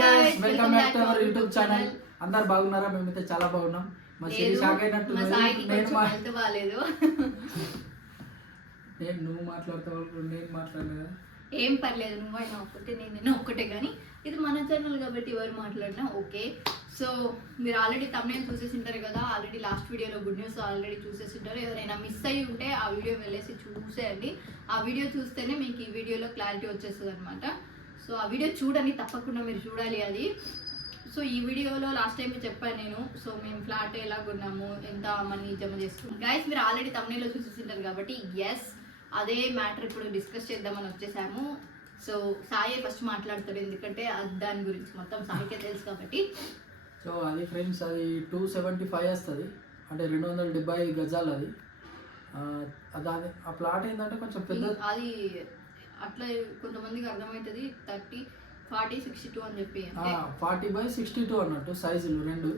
Guys welcome back to our YouTube channel. అందరు బాగున్నారా? మేమైతే చాలా బాగున్నాం. మా చెల్లి షాక్ అయినట్టు నువ్వు మాట్లాడతావు, నేను మాట్లాడలేదా? ఏం పర్లేదు, నువ్వైనా ఒక్కటే నేను ఒక్కటే, కానీ ఇది మన ఛానల్ కాబట్టి ఎవరు మాట్లాడినా ఓకే. సో మీరు ఆల్రెడీ తమ్నేల్ చూసేసింటారు కదా, ఆల్రెడీ లాస్ట్ వీడియోలో గుడ్ న్యూస్ ఆల్రెడీ చూసేసింటారు. ఎవరైనా మిస్ అయ్యి ఉంటే ఆ వీడియో వెళ్ళేసి చూసేయండి. ఆ వీడియో చూస్తేనే మీకు ఈ వీడియోలో క్లారిటీ వచ్చేస్తుంది అనమాట. సో ఆ వీడియో చూడండి, తప్పకుండా మీరు చూడాలి అది. సో ఈ వీడియోలో లాస్ట్ టైం చెప్పాను నేను. సో మేము ఫ్లాట్ ఎలా కొన్నాము, ఎంత మనీ జమ చేసుకున్నాం గైస్, మీరు ఆల్రెడీ తమ్నేల్లో చూసేసింటారు కాబట్టి ఎస్ అదే మ్యాటర్ ఇప్పుడు డిస్కస్ చేద్దామని వచ్చేసాము. సో సాయి ఫస్ట్ మాట్లాడతాడు, ఎందుకంటే దాని గురించి మొత్తం సాయికే తెలుసు కాబట్టి. సో అది ఫ్రెండ్స్, అది 275 వస్తుంది, అంటే 270 గజాలు. అది దాని ఆ ప్లాట్ ఏంటంటే కొంచెం పెద్ద. అది అట్లా కొంతమందికి అర్థమవుతుంది 30, 40, 62 అని చెప్పి 40/62 అన్నట్టు సైజులు రెండు.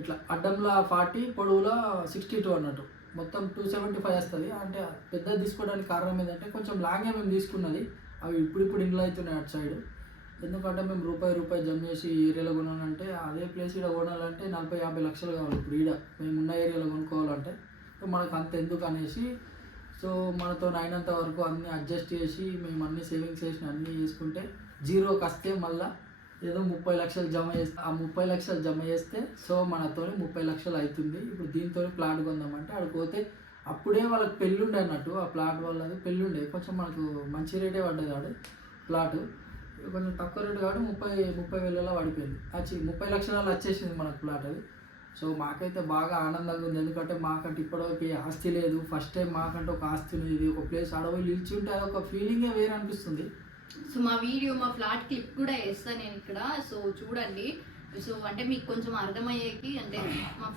ఇట్లా అడ్డంలో 40, పొడవులో 62 అన్నట్టు. మొత్తం 275 వస్తుంది. అంటే పెద్దది తీసుకోవడానికి కారణం ఏంటంటే కొంచెం లాంగే మేము తీసుకున్నది. అవి ఇప్పుడు ఇంట్లో అవుతున్నాయి అటు సైడ్. ఎందుకంటే మేము రూపాయి జమ చేసి ఈ ఏరియాలో కొనాలంటే, అదే ప్లేస్ ఇక్కడ కొనాలంటే 40-50 లక్షలు కావాలి. ఇప్పుడు మేము ఉన్న ఏరియాలో కొనుక్కోవాలంటే మనకు అంత ఎందుకు అనేసి, సో మనతో అయినంత వరకు అన్నీ అడ్జస్ట్ చేసి మేము అన్ని సేవింగ్స్ చేసి అన్నీ చేసుకుంటే జీరోకి వస్తే మళ్ళీ ఏదో 30 లక్షలు జమ చేస్తే, ఆ 30 లక్షలు జమ చేస్తే సో మనతో 30 లక్షలు అవుతుంది. ఇప్పుడు దీంతో ప్లాట్ కొందామంటే అక్కడికి పోతే అప్పుడే వాళ్ళకి పెళ్ళుండే అన్నట్టు. ఆ ప్లాట్ వాళ్ళది పెళ్ళుండే, కొంచెం మనకు మంచి రేటే పడ్డది కాదు ప్లాట్. కొంచెం తక్కువ రేటు కాదు, 30 వేలలో పడిపోయింది. 30 లక్షలలో వచ్చేసింది మనకు ప్లాట్ అది. సో మాకైతే బాగా ఆనందంగా ఉంది, ఎందుకంటే మాకంటే ఇప్పటివరకు ఆస్తి లేదు. ఫస్ట్ టైం మాకంటే ఒక ఆస్తి ఉంది. ఇది ఒక ప్లేస్ అడవి నిలిచి ఉంటే అదొక ఫీలింగే వేరే అనిపిస్తుంది. సో మా వీడియో, మా ఫ్లాట్ క్లిప్ కూడా వేస్తాను నేను ఇక్కడ, సో చూడండి. సో అంటే మీకు కొంచెం అర్థమయ్యేకి, అంటే మా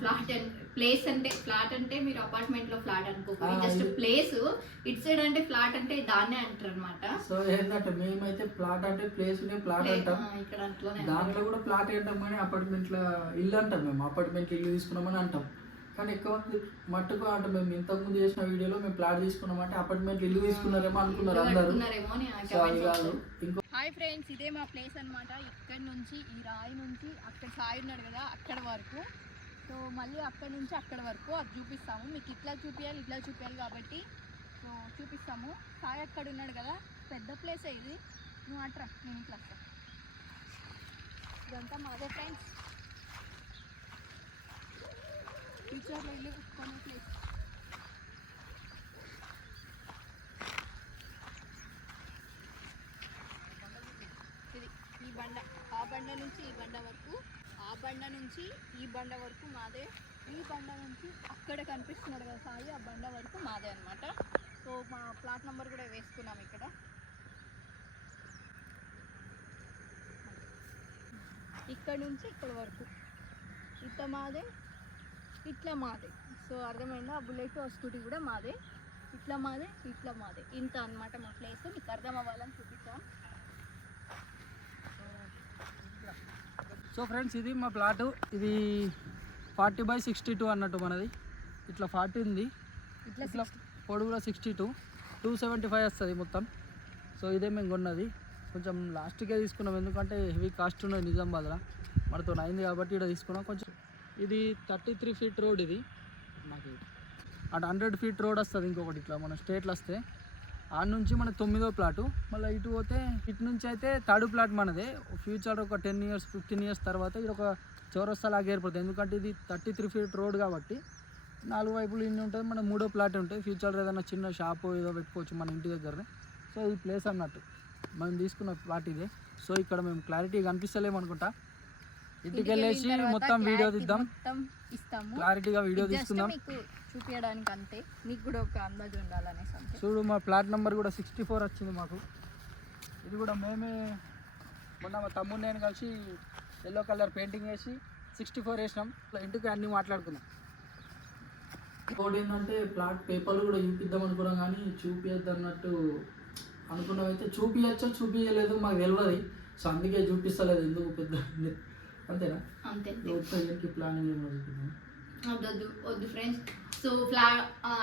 ప్లేస్ అంటే ఫ్లాట్ అంటే మీరు అపార్ట్మెంట్ లో ఫ్లాట్ అనుకోకండి, జస్ట్ ప్లేస్. ఇట్ సైడ్ అంటే ఫ్లాట్ అంటే దాన్నే అంటారు అనమాట. సో ఏంటంటే మేమైతే ఫ్లాట్ అంటే ప్లేస్ ఫ్లాట్ అంటాం, ఇక్కడ దాంట్లో కూడా ఫ్లాట్ అంటాం, కానీ అపార్ట్మెంట్ లో ఇల్లు అంటాం. మేము అపార్ట్మెంట్ ఇల్లు తీసుకున్నామని అంటాం, కానీ ఎక్కువ మంది మట్టుకు అంటే మేము ఇంతకుముందు చేసిన వీడియోలో మేము ప్లాట్ తీసుకున్నామంటే అపార్ట్మెంట్ ఇల్లు తీసుకున్నారేమో అనుకున్నారు అందరూ. హాయ్ ఫ్రెండ్స్, ఇదే మా ప్లేస్ అనమాట. ఇక్కడ నుంచి ఈ రాయి నుంచి అక్కడ సాయి ఉన్నాడు కదా అక్కడ వరకు, సో మళ్ళీ అక్కడ నుంచి అక్కడ వరకు అది చూపిస్తాము మీకు. ఇట్లా చూపించాలి కాబట్టి సో చూపిస్తాము. సాయి అక్కడ ఉన్నాడు కదా, పెద్ద ప్లేసే ఇది. నువ్వు అట్రా, నేను ఇట్లా వస్తా. ఇదంతా మాదే ఫ్రెండ్స్, ఫ్యూచర్లో ఇల్లు కొనే ప్లేస్. ఇది ఈ బండ, ఆ బండ నుంచి ఈ బండ వరకు, ఆ బండ నుంచి ఈ బండ వరకు మాదే. ఈ బండ నుంచి అక్కడ కనిపిస్తున్నాడు కదా సాయి, ఆ బండ వరకు మాదే అనమాట. సో మా ప్లాట్ నెంబర్ కూడా వేసుకున్నాం ఇక్కడ. ఇక్కడ నుంచి ఇక్కడ వరకు ఇట్లా మాదే, ఇట్లా మాదే. సో అర్థమైందా? ఆ బుల్లెట్ స్కూటీ కూడా మాదే. ఇట్లా మాదే, ఇట్లా మాదే. ఇంత అనమాట మా ప్లేస్. మీకు అర్థం అవ్వాలని చూపిస్తాం. సో ఫ్రెండ్స్, ఇది మా ప్లాటు. ఇది 40/62 అన్నట్టు మనది. ఇట్లా 40 ఉంది, ఇట్లా పొడవులో 62, 275 వస్తుంది మొత్తం. సో ఇదే మేము కొన్నది. కొంచెం లాస్ట్కే తీసుకున్నాం, ఎందుకంటే హెవీ కాస్ట్ ఉన్నది నిజామాబాద్లో. మనతో అయింది కాబట్టి ఇక్కడ తీసుకున్నాం. కొంచెం ఇది 33 ఫీట్ రోడ్. ఇది నాకు అటు 100 ఫీట్ రోడ్ వస్తుంది. ఇంకొకటి ఇట్లా మన స్టేట్లో వస్తే ఆడ నుంచి మన 9వ ప్లాటు. మళ్ళీ ఇటు పోతే ఇటు నుంచి అయితే 3rd ప్లాట్ మనదే. ఫ్యూచర్ ఒక 10 ఇయర్స్ 15 ఇయర్స్ తర్వాత ఇది ఒక చౌరస్తాలాగా ఏర్పడుతుంది, ఎందుకంటే ఇది 33 ఫీట్ రోడ్ కాబట్టి 4 వైపులు ఇన్ని ఉంటుంది. మన 3వ ప్లాట్ ఉంటుంది. ఫ్యూచర్లో ఏదైనా చిన్న షాపు ఏదో పెట్టుకోవచ్చు మన ఇంటి దగ్గరనే. సో ఈ ప్లేస్ అన్నట్టు మనం తీసుకున్న ప్లాట్ ఇదే. సో ఇక్కడ మేము క్లారిటీ కనిపిస్తలేము అనుకుంటా. ఇంటికి వెళ్ళేసి మొత్తం వీడియో తీద్దాం, క్లారిటీగా వీడియో తీసుకుందాం చూపించడానికి. అంతే, మీకు కూడా ఒక అందాజు ఉండాలనేసి. చూడు, మా ప్లాట్ నెంబర్ కూడా 64 వచ్చింది మాకు. ఇది కూడా మేమే మొన్న మా తమ్ముడు నేను కలిసి ఎల్లో కలర్ పెయింటింగ్ వేసి 64 వేసినాం. ఇంటికి అన్నీ మాట్లాడుకున్నాం. ఇంకోటి ఏంటంటే ప్లాట్ పేపర్లు కూడా చూపిద్దాం అనుకున్నాం, కానీ చూపించద్దు అన్నట్టు అనుకున్నాం. అయితే చూపించలేదు మాకు తెలియదు. సో అందుకే చూపిస్తలేదు, ఎందుకు పెద్ద. అంతేనా? అంతే. ప్లానింగ్ వద్దు ఫ్రెండ్స్. సో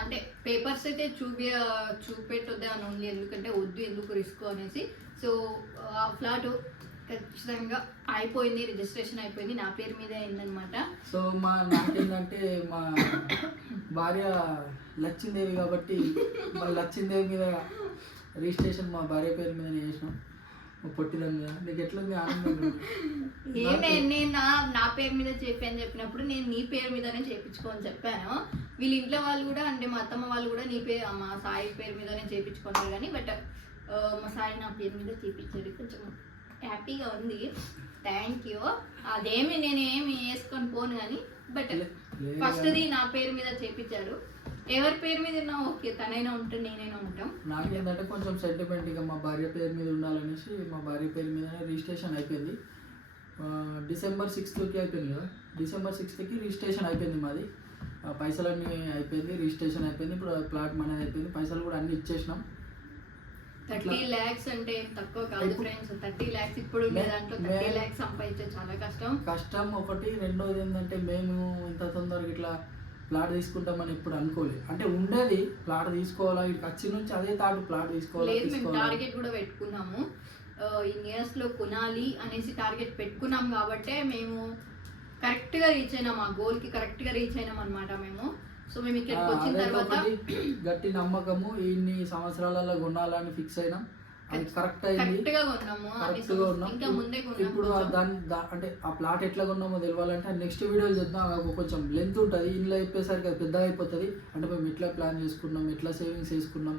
అంటే పేపర్స్ అయితే చూపెట్టొద్దే అని ఉంది, ఎందుకంటే వద్దు ఎందుకు రిస్క్ అనేసి. సో ఫ్లాట్ ఖచ్చితంగా అయిపోయింది, రిజిస్ట్రేషన్ అయిపోయింది, నా పేరు మీద అయిందనమాట. సో నాకేంటంటే మా భార్య లచ్చిందేవి కాబట్టి మా లచ్చిందేవి మీద రిజిస్ట్రేషన్ మా భార్య పేరు మీద చేసినాం, మా పొట్టిదాని మీద. నీకు ఎట్లుంది ఆనందం? నేను నా పేరు మీద చెప్పాను చెప్పినప్పుడు నేను నీ పేరు మీదనే చేయించుకోని చెప్పాను. వీళ్ళ ఇంట్లో వాళ్ళు కూడా అంటే మా అత్తమ్మ వాళ్ళు కూడా నీ పేరు మా సాయి పేరు మీదనే చేయించుకున్నారు కానీ బట్ మా సాయి నా పేరు మీద చేయించాడు. కొంచెం హ్యాపీగా ఉంది, థ్యాంక్ యూ. అదేమి నేనేమి వేసుకొని పోను కానీ బట్ ఫస్ట్ది నా పేరు మీద చేయించారు. ఎవరి పేరు మీద ఉన్నా ఓకే, తనైనా ఉంటాం నేనైనా ఉంటాం. నాకేంటంటే కొంచెం సెంటిమెంట్ ఇక మా భార్య పేరు మీద ఉండాలనేసి మా భార్య పేరు మీదనే రిజిస్ట్రేషన్ అయిపోయింది. డిసెంబర్ 6th అయిపోయింది కదా, డిసెంబర్ 6th రిజిస్ట్రేషన్ అయిపోయింది మాది. పైసలన్నీ అయిపోయింది, రిజిస్ట్రేషన్ అయిపోయింది, ఇప్పుడు ప్లాట్ మనది అయిపోయింది, పైసలు కూడా అన్ని ఇచ్చేసినాం. 30 lakhs అంటే తక్కువ కాదు ఫ్రెండ్స్. 30 lakhs ఇప్పుడు దాంట్లో 30 lakhs సంపాదించడం చాలా కష్టం ఒకటి. రెండోది ఏంటంటే మేము ఇంత తొందరగా ఇట్లా ప్లాట్ తీసుకుంటామని ఇప్పుడు అనుకోలేదు. అంటే ఉండేది ప్లాట్ తీసుకోవాలా, ఇటు వచ్చి నుంచి అదే తాటు ప్లాట్ తీసుకోవాలి. మేము టార్గెట్ కూడా పెట్టుకున్నాము, ఇన్ ఇయర్స్ లో కొనాలి అనేసి టార్గెట్ పెట్టుకున్నాం కాబట్టే మేము కరెక్ట్గా రీచ్ అయినాం, ఆ గోల్ కి కరెక్ట్గా రీచ్ అయినాం అనమాట మేము. సో మేము ఇక్కడికి వచ్చిన తర్వాత గట్టి నమ్మకము, ఇన్ని సంవత్సరాలలో కొనాలని ఫిక్స్ అయినాం. అది కరెక్ట్ అయింది, కరెక్ట్గా కొన్నాము. ఇంకా ముందే ఇప్పుడు దాని అంటే ఆ ప్లాట్ ఎట్లా కొన్నామో తెలియాలంటే నెక్స్ట్ వీడియోలు చూద్దాం. కొంచెం లెంత్ ఉంటుంది, ఇంట్లో చెప్పేసరికి అది పెద్దగా అయిపోతుంది. అంటే మేము ఎట్లా ప్లాన్ చేసుకున్నాం, ఎట్లా సేవింగ్స్ చేసుకున్నాం.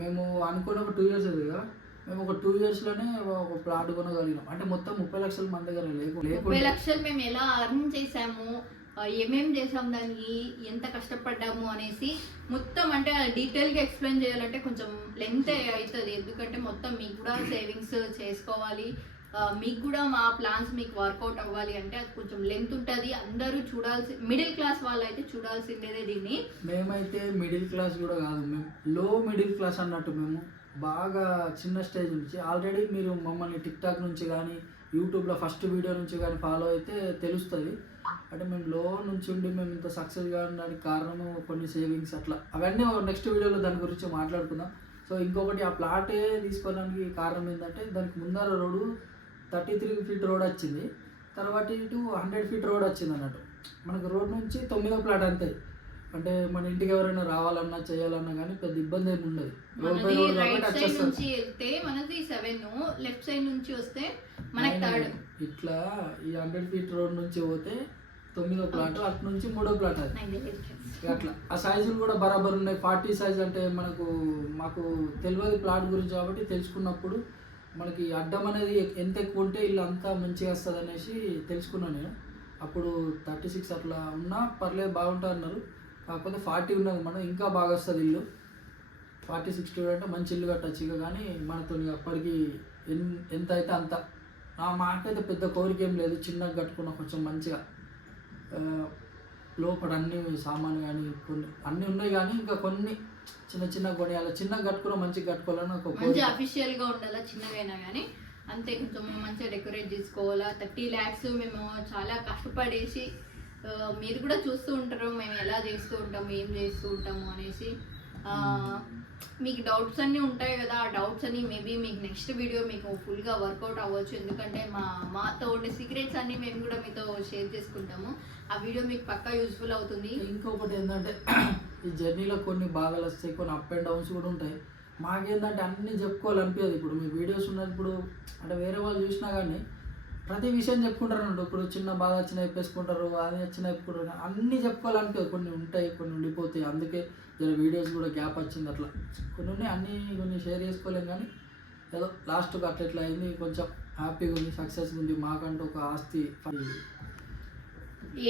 మేము అనుకున్న ఒక 2 years కదా, మేము ఒక 2 yearsలోనే ఒక ప్లాట్ కొనగలిగినాం. అంటే మొత్తం 30 లక్షల మన దగ్గర 30 లక్షలు మేము ఎలా అర్న్ చేసాము, ఏమేం చేసాం, దానికి ఎంత కష్టపడ్డాము అనేసి మొత్తం అంటే డీటెయిల్గా ఎక్స్ప్లెయిన్ చేయాలంటే కొంచెం లెంత్ అవుతుంది. ఎందుకంటే మొత్తం మీకు కూడా సేవింగ్స్ చేసుకోవాలి, మీకు కూడా మా ప్లాన్స్ మీకు వర్కౌట్ అవ్వాలి అంటే అది కొంచెం లెంత్ ఉంటుంది. అందరూ చూడాల్సి, మిడిల్ క్లాస్ వాళ్ళు అయితే చూడాల్సిందేదే దీన్ని. మేమైతే మిడిల్ క్లాస్ కూడా కాదు, మేము లో మిడిల్ క్లాస్ అన్నట్టు. మేము బాగా చిన్న స్టేజ్ నుంచి ఆల్రెడీ మీరు మమ్మల్ని టిక్టాక్ నుంచి కానీ యూట్యూబ్లో ఫస్ట్ వీడియో నుంచి కానీ ఫాలో అయితే తెలుస్తుంది. అంటే మేము లో నుంచి ఉండి మేము ఇంత సక్సెస్ కావడానికి కారణము కొన్ని సేవింగ్స్ అట్లా, అవన్నీ నెక్స్ట్ వీడియోలో దాని గురించి మాట్లాడుకుందాం. సో ఇంకొకటి ఆ ప్లాటే తీసుకోవడానికి కారణం ఏంటంటే దానికి ముందర రోడ్డు 33 feet రోడ్ వచ్చింది, తర్వాత ఇటు 100 feet రోడ్ వచ్చింది అన్నట్టు. మనకు రోడ్ నుంచి 9వ ప్లాట్ అంతే. అంటే మన ఇంటికి ఎవరైనా రావాలన్నా చేయాలన్నా కానీ పెద్ద ఇబ్బంది ఏమి ఉండదు. రైట్ సైడ్ నుంచి వెళ్తే మనది 7, లెఫ్ట్ సైడ్ నుంచి వస్తే మనకి 3rd. ఇట్లా ఈ 100 feet రోడ్ నుంచి పోతే 9వ ప్లాట్, అటు నుంచి 3వ ప్లాట్. అది అట్లా ఆ సైజులు కూడా బరాబర్ ఉన్నాయి. 40 size అంటే మాకు తెలియదు ప్లాట్ గురించి కాబట్టి తెలుసుకున్నప్పుడు మనకి అడ్డం అనేది ఎంత ఎక్కువ ఉంటే ఇల్లు అంతా మంచిగా వస్తుంది అనేసి తెలుసుకున్నాను నేను. అప్పుడు 36 అట్లా ఉన్నా పర్లేదు బాగుంటుంది అన్నారు. కాకపోతే 40 ఉన్నది, మనం ఇంకా బాగా వస్తుంది ఇల్లు. 40-60 అంటే మంచి ఇల్లు కట్టచ్చు ఇక. కానీ మనతో అప్పటికి ఎంత అయితే అంత. మాకైతే పెద్ద కోరిక ఏం లేదు, చిన్నగా కట్టుకున్న కొంచెం మంచిగా లోపల అన్ని సామాన్లు కానీ కొన్ని అన్నీ ఉన్నాయి. కానీ ఇంకా కొన్ని చిన్న కొనియాలి, చిన్నగా కట్టుకున్న మంచిగా కట్టుకోవాలని ఒక మంచి అఫీషియల్గా ఉండాలా, చిన్నగైనా కానీ అంతే. కొంచెం మంచిగా డెకరేట్ చేసుకోవాలా. 30 lakhs మేము చాలా కష్టపడేసి, మీరు కూడా చూస్తూ ఉంటారు మేము ఎలా చేస్తూ ఉంటాము, ఏం చేస్తూ ఉంటాము అనేసి. మీకు డౌట్స్ అన్నీ ఉంటాయి కదా, ఆ డౌట్స్ అన్ని మేబీ మీకు నెక్స్ట్ వీడియో మీకు ఫుల్గా వర్కౌట్ అవ్వచ్చు. ఎందుకంటే మాతో ఉండే సీక్రెట్స్ అన్నీ మేము కూడా మీతో షేర్ చేసుకుంటాము. ఆ వీడియో మీకు పక్కా యూస్ఫుల్ అవుతుంది. ఇంకొకటి ఏంటంటే ఈ జర్నీలో కొన్ని బాధలు వస్తాయి, కొన్ని అప్ అండ్ డౌన్స్ కూడా ఉంటాయి. మాకేంటంటే అన్నీ చెప్పుకోవాలనిపించదు. ఇప్పుడు మీ వీడియోస్ ఉన్నప్పుడు అంటే వేరే వాళ్ళు చూసినా కానీ ప్రతి విషయం చెప్పుకుంటారు అన్నట్టు. ఇప్పుడు చిన్న బాధ వచ్చినా చెప్పేసుకుంటారు, అది వచ్చినా చెప్పుకుంటారు. అన్నీ చెప్పుకోవాలనిపించదు, కొన్ని ఉంటాయి, కొన్ని ఉండిపోతాయి. అందుకే వీడియోస్ కూడా గ్యాప్ వచ్చింది. అట్లా కొన్ని ఉన్నాయి, అన్నీ కొన్ని షేర్ చేసుకోలేం. కానీ ఏదో లాస్ట్కి అట్లా ఇట్లా అయింది, కొంచెం హ్యాపీగా ఉంది, సక్సెస్ ఉంది. మాకంటూ ఒక ఆస్తి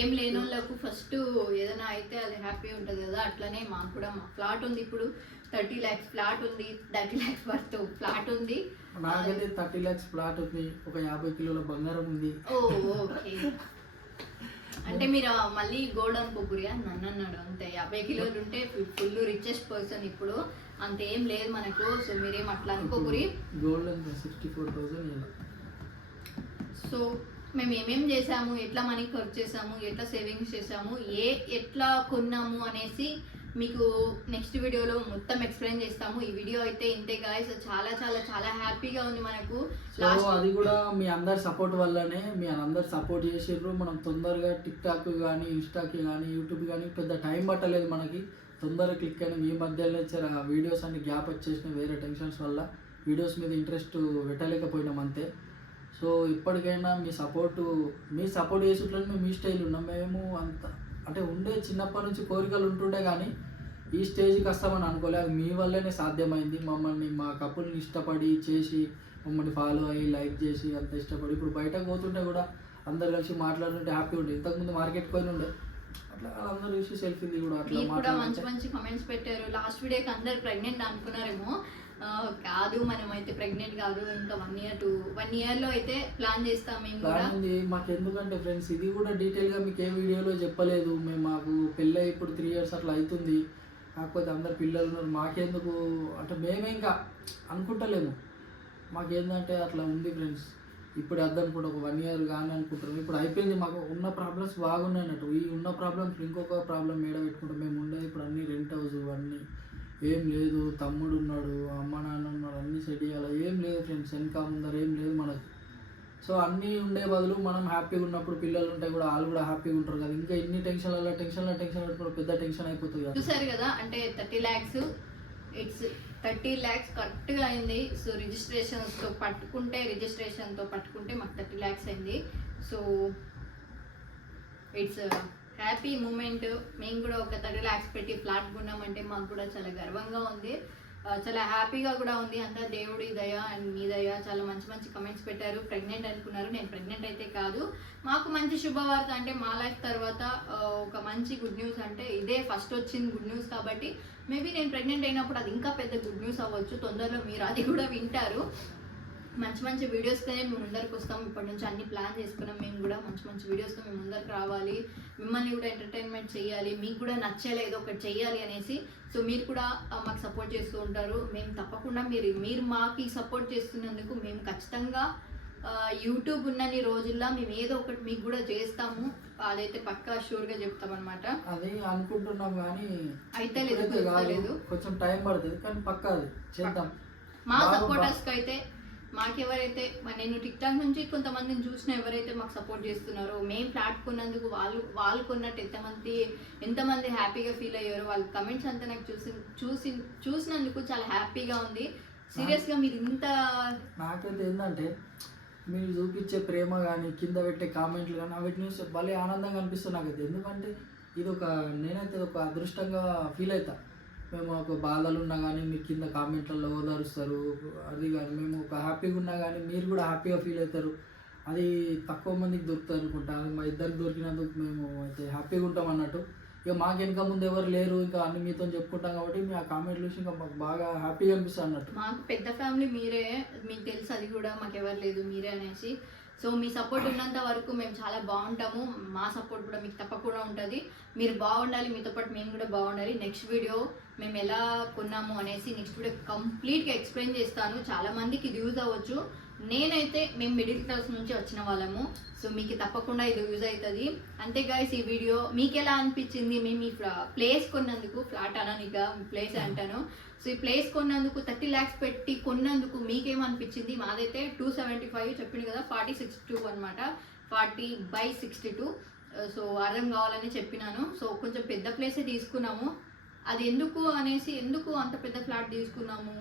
ఏం లేని వాళ్ళకు ఫస్ట్ ఏదైనా అయితే అది హ్యాపీ ఉంటుంది కదా, అట్లనే మాకు కూడా మా ఫ్లాట్ ఉంది. ఇప్పుడు 30 lakhs ఫ్లాట్ ఉంది, 30 lakhs వర్త్ ఫ్లాట్ ఉంది. నాకైతే 30 lakhs ఫ్లాట్ ఉంది, ఒక 50 కిలోల బంగారం ఉంది. ఓకే, అంటే మీరు మళ్ళీ గోల్డ్ అనుకోకూరి అని నన్ను అన్నాడు. అంతే, 50 కిలోలు ఉంటే ఫుల్ రిచెస్ట్ పర్సన్. ఇప్పుడు అంతేం లేదు మనకు. సో మీరేం అట్లా అనుకోకూరి. గోల్డ్ అంటే 64,000. సో మేము ఏమేం చేసాము, ఎట్లా మనీ ఖర్చు చేసాము, ఎట్లా సేవింగ్స్ చేసాము, ఎట్లా కొన్నాము అనేసి మీకు నెక్స్ట్ వీడియోలో మొత్తం ఎక్స్ప్లెయిన్ చేస్తాము. ఈ వీడియో అయితే ఇంతే గాయస్, చాలా చాలా చాలా హ్యాపీగా ఉంది మనకు. సో అది కూడా మీ అందరి సపోర్ట్ వల్లనే, మీ అందరు సపోర్ట్ చేసిర్రు. మనం తొందరగా టిక్ టాక్ కానీ ఇన్స్టాకి కానీ యూట్యూబ్ కానీ పెద్ద టైం పట్టలేదు మనకి, తొందరగా క్లిక్ అయిన. మీ మధ్యలో వీడియోస్ అన్ని గ్యాప్ వచ్చేసిన వేరే టెన్షన్స్ వల్ల వీడియోస్ మీద ఇంట్రెస్ట్ పెట్టలేకపోయినాం అంతే. సో ఇప్పటికైనా మీ సపోర్ట్ చేసేట్లని మీ స్టైల్ ఉన్నాం. మేము అంత అంటే ఉండే చిన్నప్పటి నుంచి కోరికలు ఉంటుండే కానీ ఈ స్టేజ్కి వస్తామని అనుకోలే. అది మీ వల్లనే సాధ్యమైంది. మమ్మల్ని మా కపుల్ని ఇష్టపడి చేసి మమ్మల్ని ఫాలో అయ్యి లైక్ చేసి అంత ఇష్టపడి ఇప్పుడు బయటకు పోతుంటే కూడా అందరు కలిసి మాట్లాడుతుంటే హ్యాపీ ఉండే. ఇంతకుముందు మార్కెట్ పోయి ఉండే అట్లా వాళ్ళందరూ చూసి సెల్ఫీ కూడా అట్లా కూడా మంచి మంచి కమెంట్స్ పెట్టారు. లాస్ట్ వీడియోకి అందరు ప్రెగ్నెంట్ అనుకున్నారేమో, కాదు మనమైతే ప్రెగ్నెంట్ కాదు, ఇంకా 1 ఇయర్లో అయితే ప్లాన్ చేస్తాం మేము కూడా. మాకు ఎందుకంటే ఫ్రెండ్స్ ఇది కూడా డీటెయిల్గా మీకు ఏ వీడియోలో చెప్పలేదు. మాకు పెళ్ళి ఇప్పుడు 3 years అట్లా అవుతుంది. కాకపోతే అందరు పిల్లలు ఉన్నారు. మాకెందుకు అంటే మేమే ఇంకా అనుకుంటలేము. మాకేందంటే అట్లా ఉంది ఫ్రెండ్స్. ఇప్పుడు అద్దనుకుంటే ఒక 1 year కానీ అనుకుంటారు. ఇప్పుడు అయిపోయింది. మాకు ఉన్న ప్రాబ్లమ్స్ బాగున్నాయి అన్నట్టు. ఈ ఉన్న ప్రాబ్లమ్స్ ఇంకొక ప్రాబ్లం మేడ పెట్టుకుంటాం. మేము ఉండేది ఇప్పుడు అన్నీ రెంట్ హౌస్, అన్నీ ఏం లేదు. తమ్ముడు ఉన్నాడు, అమ్మ నాన్న ఉన్నాడు, అన్నీ సెట్ చేయాలి. ఏం లేదు ఫ్రెండ్స్, వెనక ముందర ఏం లేదు మనకు. సో అన్నీ ఉండే బదులు మనం హ్యాపీగా ఉన్నప్పుడు పిల్లలు ఉంటే కూడా వాళ్ళు కూడా హ్యాపీగా ఉంటారు కదా. ఇంకా ఇన్ని టెన్షన్ పెట్టుకుంటే పెద్ద టెన్షన్ అయిపోతుంది కదా. చూసారు కదా, అంటే 30 lakhs, ఇట్స్ 30 lakhs కరెక్ట్గా అయింది. సో రిజిస్ట్రేషన్తో పట్టుకుంటే మాకు 30 lakhs అయింది. So it's happy moment. మేము కూడా ఒక 30 lakhs పెట్టి ఫ్లాట్ కొన్నామంటే మాకు కూడా చాలా గర్వంగా ఉంది, చాలా హ్యాపీగా కూడా ఉంది. అంతా దేవుడి దయ అండ్ మీ దయ. చాలా మంచి మంచి కమెంట్స్ పెట్టారు. ప్రెగ్నెంట్ అనుకున్నారు, నేను ప్రెగ్నెంట్ అయితే కాదు. మాకు మంచి శుభవార్త అంటే మా లైఫ్ తర్వాత ఒక మంచి గుడ్ న్యూస్ అంటే ఇదే ఫస్ట్ వచ్చింది గుడ్ న్యూస్. కాబట్టి మేబీ నేను ప్రెగ్నెంట్ అయినప్పుడు అది ఇంకా పెద్ద గుడ్ న్యూస్ అవ్వచ్చు. తొందరలో మీరు అది కూడా వింటారు. మంచి మంచి వీడియోస్తోనే మేము ముందరికి వస్తాం. ఇప్పటి నుంచి అన్ని ప్లాన్ చేసుకున్నాం. మేము కూడా మంచి మంచి వీడియోస్తో మేము ముందరికి రావాలి, మిమ్మల్ని కూడా ఎంటర్టైన్మెంట్ చేయాలి, మీకు కూడా నచ్చేలా ఏదో ఒకటి చేయాలి అనేసి. సో మీరు కూడా మాకు సపోర్ట్ చేస్తూ ఉంటారు. మేము తప్పకుండా మీరు మాకు ఈ సపోర్ట్ చేస్తున్నందుకు మేము ఖచ్చితంగా యూట్యూబ్ ఉన్నన్ని రోజుల్లో మేము ఏదో ఒకటి మీకు కూడా చేస్తాము. అదైతే పక్కా షూర్గా చెప్తామన్నమాట. అది అనుకుంటున్నాం కానీ అయితే లేదు, కొంచెం టైం పడుతుంది కానీ పక్కా అది చేద్దాం. మా సపోర్టర్స్కి అయితే మాకెవరైతే నేను టిక్ టాక్ నుంచి కొంతమందిని చూసిన ఎవరైతే మాకు సపోర్ట్ చేస్తున్నారో, మేము ఫ్లాట్ కొన్నందుకు వాళ్ళు కొన్నట్టు ఎంతమంది హ్యాపీగా ఫీల్ అయ్యారో వాళ్ళ కమెంట్స్ అంతా నాకు చూసినందుకు చాలా హ్యాపీగా ఉంది. సీరియస్గా మీరు ఇంత నాకైతే ఏంటంటే మీరు చూపించే ప్రేమ కానీ కింద పెట్టే కామెంట్లు కానీ అవిటి న్యూస్ భలే ఆనందంగా అనిపిస్తుంది నాకైతే. ఎందుకంటే నేనైతే ఒక అదృష్టంగా ఫీల్ అవుతా. మేము ఒక బాధలు ఉన్నా కానీ మీరు కింద కామెంట్లలో ఓదారుస్తారు. అది కానీ మేము ఒక హ్యాపీగా ఉన్నా కానీ మీరు కూడా హ్యాపీగా ఫీల్ అవుతారు. అది తక్కువ మందికి దొరుకుతుంది అనుకుంటా. మా ఇద్దరికి దొరికినందుకు మేము అయితే హ్యాపీగా ఉంటాం అన్నట్టు. ఇక మాకు వెనక ముందు ఎవరు లేరు, ఇంకా అన్ని మీతో చెప్పుకుంటాం కాబట్టి మీ ఆ కామెంట్లు చూసి ఇంకా మాకు బాగా హ్యాపీగా అనిపిస్తుంది అన్నట్టు. మాకు పెద్ద ఫ్యామిలీ మీరే, మీకు తెలుసు అది కూడా, మాకు ఎవరు లేదు మీరే అనేసి. సో మీ సపోర్ట్ ఉన్నంత వరకు మేము చాలా బాగుంటాము. మా సపోర్ట్ కూడా మీకు తప్పకుండా ఉంటుంది. మీరు బాగుండాలి, మీతో పాటు మేము కూడా బాగుండాలి. నెక్స్ట్ వీడియో మేము ఎలా కొన్నాము అనేసి నెక్స్ట్ వీడియో కంప్లీట్గా ఎక్స్ప్లెయిన్ చేస్తాను. చాలామందికి ఇది యూజ్ అవ్వచ్చు. నేనైతే మేము మిడిల్ క్లాస్ నుంచి వచ్చిన వాళ్ళము. సో మీకు తప్పకుండా ఇది యూజ్ అవుతుంది. అంతే గైస్, ఈ వీడియో మీకు ఎలా అనిపించింది? మేము ఈ ప్లేస్ కొన్నందుకు, ఫ్లాట్ అననిక ప్లేస్ అంటాను. సో ఈ ప్లేస్ కొన్నందుకు 30 lakhs పెట్టి కొన్నందుకు మీకేమనిపించింది? మాదైతే 275 చెప్పింది కదా, 40/62 అనమాట, 40/62. సో అర్థం కావాలని చెప్పినాను. సో కొంచెం పెద్ద ప్లేసే తీసుకున్నాము. అది ఎందుకు అంత పెద్ద ఫ్లాట్ తీసుకున్నాము,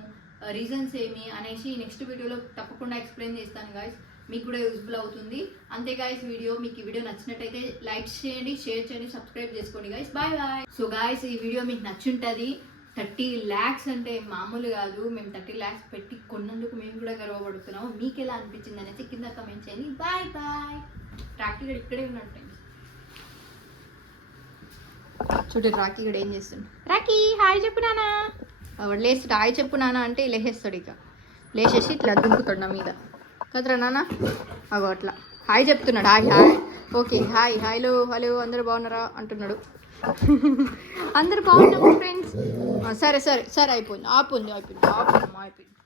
రీజన్స్ ఏమి అనేసి నెక్స్ట్ వీడియోలో తప్పకుండా ఎక్స్ప్లెయిన్ చేస్తాను గాయస్. మీకు కూడా యూజ్ఫుల్ అవుతుంది. అంతే గాయస్, మీకు ఈ వీడియో నచ్చినట్టయితే లైక్ చేయండి, షేర్ చేయండి, సబ్స్క్రైబ్ చేసుకోండి guys. Bye bye. So guys, ఈ వీడియో మీకు నచ్చుంటుంది. 30 lakhs అంటే మామూలు కాదు. మేము 30 lakhs పెట్టి కొన్నందుకు మేము కూడా గర్వపడుతున్నాము. మీకు ఎలా అనిపించింది అనేసి కింద కమెంట్ చేయండి. Bye bye. రాఖీ గడు ఇక్కడే ఉన్నట్టు చూడండి. రాఖీ గడు ఏం చేస్తుండు? రాఖీ హాయ్ చెప్పు నానా. వాడు లేస్తాడు, హాయ్ చెప్పు నాన్న అంటే లేచేస్తాడు. ఇక లేచేసి ఇట్లా దుంకుతాడు నా మీద కదరా నాన్న. అగో అట్లా హాయ్ చెప్తున్నాడు. హాయ్ ఓకే హాయ్ హలో అందరూ బాగున్నారా అంటున్నాడు. అందరు బాగున్నాము ఫ్రెండ్స్. సరే అయిపోయింది. అయిపోయింది.